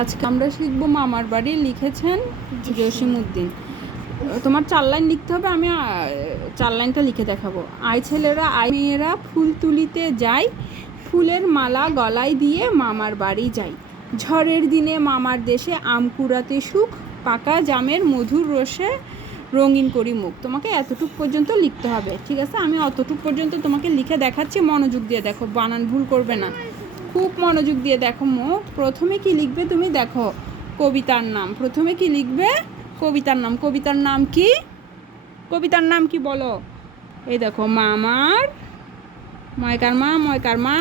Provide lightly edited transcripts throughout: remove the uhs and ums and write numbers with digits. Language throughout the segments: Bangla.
আজকে আমরা শিখবো মামার বাড়ি। লিখেছেন জসিমউদ্দিন। তোমার 4 লাইন লিখতে হবে, আমি 4 লাইনটা লিখে দেখাবো। আই ছেলেরা আই মেয়েরা ফুল তুলিতে যায়, ফুলের মালা গলায় দিয়ে মামার বাড়ি যাই। ঝড়ের দিনে মামার দেশে আম কুড়াতে সুখ, পাকা জামের মধুর রসে রঙিন করি মুখ। তোমাকে এতটুক পর্যন্ত লিখতে হবে, ঠিক আছে? আমি অতটুক পর্যন্ত তোমাকে লিখে দেখাচ্ছি, মনোযোগ দিয়ে দেখো, বানান ভুল করবে না, খুব মনোযোগ দিয়ে দেখো। প্রথমে কি লিখবে তুমি দেখো, কবিতার নাম। প্রথমে কি লিখবে? কবিতার নাম। কবিতার নাম কি? কবিতার নাম কি বলো? এই দেখো, মামার, ময়কার মা,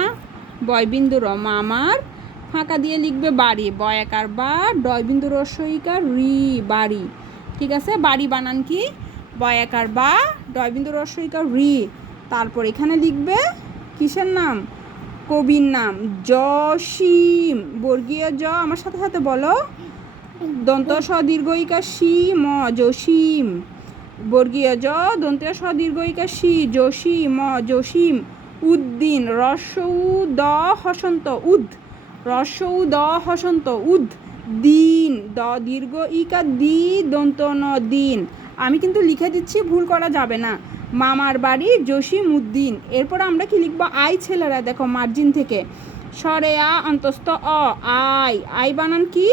বয়বিন্দু র, মামার, ফাঁকা দিয়ে লিখবে বাড়ি, বয়াকার বা, ডয়বিন্দু রস্বইকার রি, বাড়ি। ঠিক আছে? বাড়ি বানান কি? বয়াকার বা, ডয়বিন্দু রস্বইকার রি। তারপর এখানে লিখবে কিসের নাম? কবির নাম জসিম, বর্গীয় জ, আমার সাথে সাথে বলো, দন্ত স দীর্ঘইকার সি, ম, জসিম। বর্গীয় জ, দন্ত স দীর্ঘইকার সি, জসিম, ম, জসিম। উদ্দিন, রস্য উ দ হসন্ত, উদ, রস্য উ দ হসন্ত, উদ। দিন, দ দীর্ঘ ইকার দি, দন্ত ন, দিন। আমি কিন্তু লিখে দিচ্ছি, ভুল করা যাবে না। মামার বাড়ি জসিমউদ্দিন। এরপর আমরা কি লিখবো? আই ছেলেরা, দেখো মার্জিন থেকে, সরে আ অন্তস্থ অ, আই। আই বানান কি?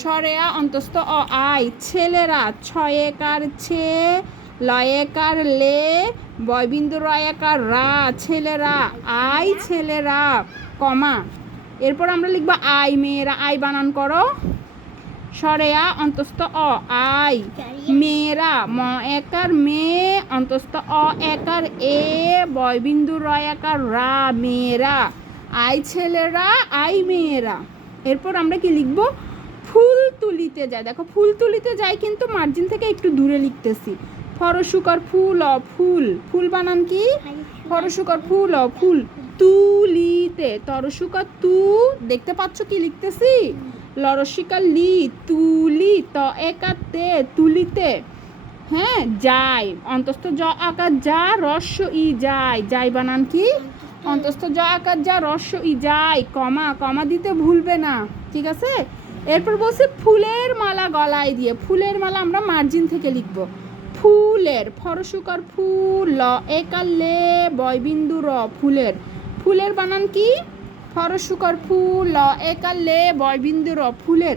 সরে আ অন্তস্থ অ, আই। ছেলেরা, ছয়েকার ছে, লয়েকার লে, বয়বিন্দু রয়াকার রা, ছেলেরা, আই ছেলেরা, কমা। এরপর আমরা লিখবো আই মেয়েরা। আই বানান করো, সরে আ অন্তস্থ অ, আই। মেয়েরা, ম একার মে, অন্তস্থ অ একার এ, বয়বিন্দু রয়াকার রা, মেয়েরা। আই ছেলেরা, আই মেয়েরা। এরপর আমরা কি লিখবো? ফুল তুলিতে যায়। দেখো, ফুল তুলিতে যায় কিন্তু মার্জিন থেকে একটু দূরে লিখতেছি। ফরসুকর ফুল অ, ফুল। ফুল বানান কি? ফরসুকর ফুল অ, ফুল। তুলিতে, তরসুকর তু, দেখতে পাচ্ছ কি লিখতেছি? লরসিকা লি, তুলি, ত একা তে, তুলিতে। হ্যাঁ, যাই, অন্তস্থ জ আকার যা, রস্য ই, যায়। যাই বানান কি? অন্তস্থ জ আকার যা, রস্য ই, যায়, কমা। কমা দিতে ভুলবে না, ঠিক আছে? এরপর বলছে ফুলের মালা গলায় দিয়ে। ফুলের মালা আমরা মার্জিন থেকে লিখবো। ফুলের, ফরসুকর ফুল, ল একার লে, বয়বিন্দু র, ফুলের। ফুলের বানান কি? ফরসুকর ফুল, ল একার লে, বয়বিন্দু র, ফুলের।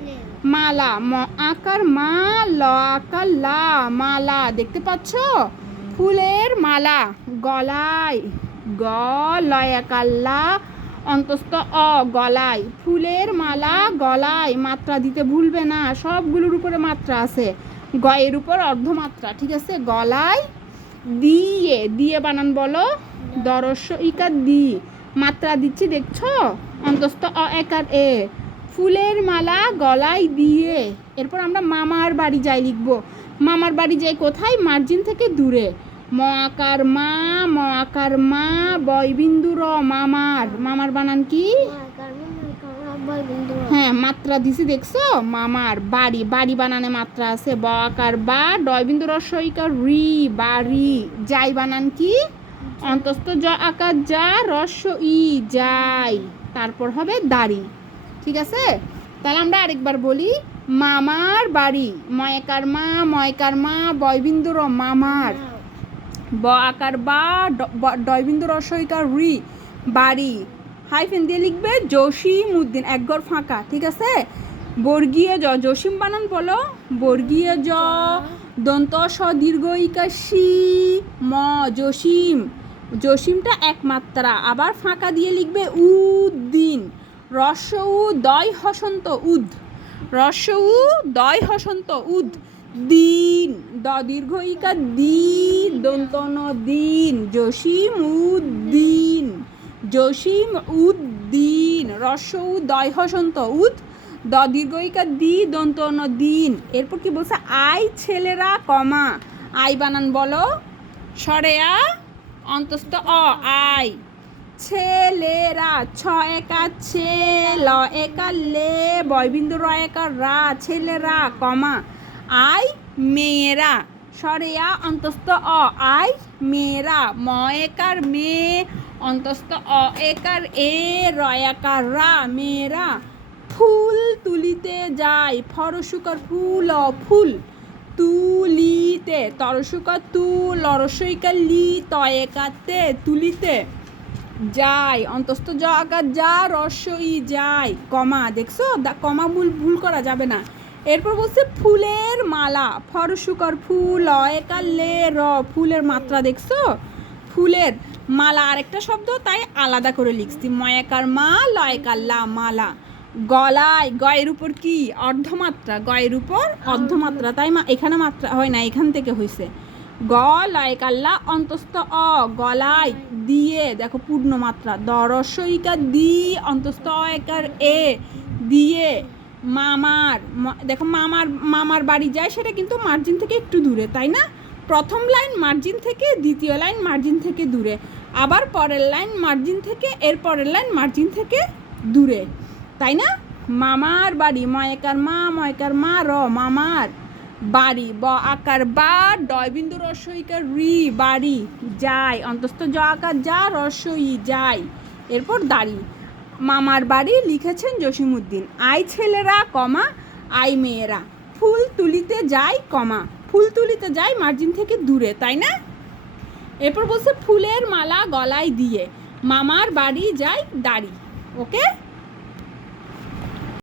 মালা, ম আকার মা, ল আকার লা, মালা। দেখতে পাচ্ছ? ফুলের মালা গলায়, গ লয় আকার লা, অন্তস্থ অ, গলায়। ফুলের মালা গলায়। মাত্রা দিতে ভুলবে না, সবগুলোর উপরে মাত্রা আছে। গয়ের উপর অর্ধমাত্রা, ঠিক আছে? গলায় দিয়ে, দিয়ে বানান বলো, দরস্য ইকার দি। মাত্রা দিচ্ছি, দেখছো? অন্তস্থ অ একার এ। ফুলের মালা গলায় দিয়ে। এরপর আমরা মামার বাড়ি যাই লিখবো। মামার বাড়ি যাই কোথায়? মার্জিন থেকে দূরে। ম আকার মা, বয়বিন্দু র, মামার। মামার বানান কি? হ্যাঁ, মাত্রা দিছি, দেখছো? মামার বাড়ি, বাড়ি বানানে মাত্রা আছে। ব আকার বা, ডয়বিন্দু রস্বইকার রি, বাড়ি। যাই বানান কি? অন্তস্থ জ আকার যা, রস্য ই, যাই। তারপর হবে দাড়ি, ঠিক আছে? তাহলে আমরা আরেকবার বলি। মামার বাড়ি, ময়কার মা, বয়বিন্দু র, মামার। ব আকার বা, ডয়বিন্দু রস্বইকার রি, বাড়ি। হাইফেন দিয়ে লিখবে জসিমউদ্দিন, এক ঘর ফাঁকা, ঠিক আছে? বর্গীয় জ, জসিম বানান বলো, বর্গীয় জ, দন্ত স দীর্ঘইকার সি, ম, জসিম। জসিমটা এক মাত্রা। আবার ফাঁকা দিয়ে লিখবে উদ্দিন, রস্য উ দয় হসন্ত, উদ, রস্য উ দয় হসন্ত, উদ। দিন, দ দীর্ঘ ইকার দি, দন্ত ন, দিন। জসিমউদ্দিন, জসিমউদ্দিন, রস্য উ দয় হসন্ত, উদ, দ দীর্ঘ ইকার দি, দন্ত ন, দিন। এরপর কি বলছে? আই ছেলেরা, কমা। আই বানান বলো, সরে আ অন্তস্থ অ, আই। ছেলেরা, ছ একা ছে, ল একা লে, বয়বিন্দু র একা রা, ছেলেরা, কমা। আই মেয়েরা, সরে আ অন্তস্থ অ, আই মেয়েরা। ম একার মে, অন্তস্থ অ একার এ, র একার রা, মেয়েরা। ফুল তুলিতে যায়, ফরসুকার ফুল ফুল তুলিতে, তরসুকার তুল, লরসইকার লি, তয়েকাতে তুলিতে যায়, অন্তস্থ জ আকার যা, রস্বই যায়, কমা, দেখছো কমা ভুল করা যাবে না। এরপর বলছে ফুলের মালা, ফরসুকার ফুল, একার লে র, ফুলের মাত্রা দেখছো, ফুলের মালা আরেকটা শব্দ, তাই আলাদা করে লিখছি, ময়াকার মা, লয়কার লা, মালা। গলায়, গয়ের উপর কি অর্ধমাত্রা, গয়ের উপর অর্ধমাত্রা, তাই এখানে মাত্রা হয় না, এখান থেকে হয়েছে। গ লয়কার লা, অন্তস্থ অ, গলায় দিয়ে, দেখো পূর্ণ মাত্রা, দরস্বইকার দি, অন্তস্থ অ একার এ, দিয়ে, মামার, দেখো মামার বাড়ি যায়, সেটা কিন্তু মার্জিন থেকে একটু দূরে, তাই না? প্রথম লাইন মার্জিন থেকে, দ্বিতীয় লাইন মার্জিন থেকে দূরে, আবার পরের লাইন মার্জিন থেকে, এর পরের লাইন মার্জিন থেকে দূরে, তাই না? মামার বাড়ি, ময়কার মা র, মামার বাড়ি, ব আকার বা, ডয় বিন্দু রস্বইকার রি, বাড়ি, যায়, অন্তস্থ জ আকার যা, রস্বই যায়, এরপর দাড়ি। মামার বাড়ি লিখেছেন জসিমউদ্দিন। আই ছেলেরা কমা আই মেয়েরা ফুল তুলিতে যায় কমা, ফুল তুলিতে যায় মার্জিন থেকে দূরে, তাই না? এরপর বলছে ফুলের মালা গলায় দিয়ে, মামার বাড়ি যায় দাড়ি। ওকে।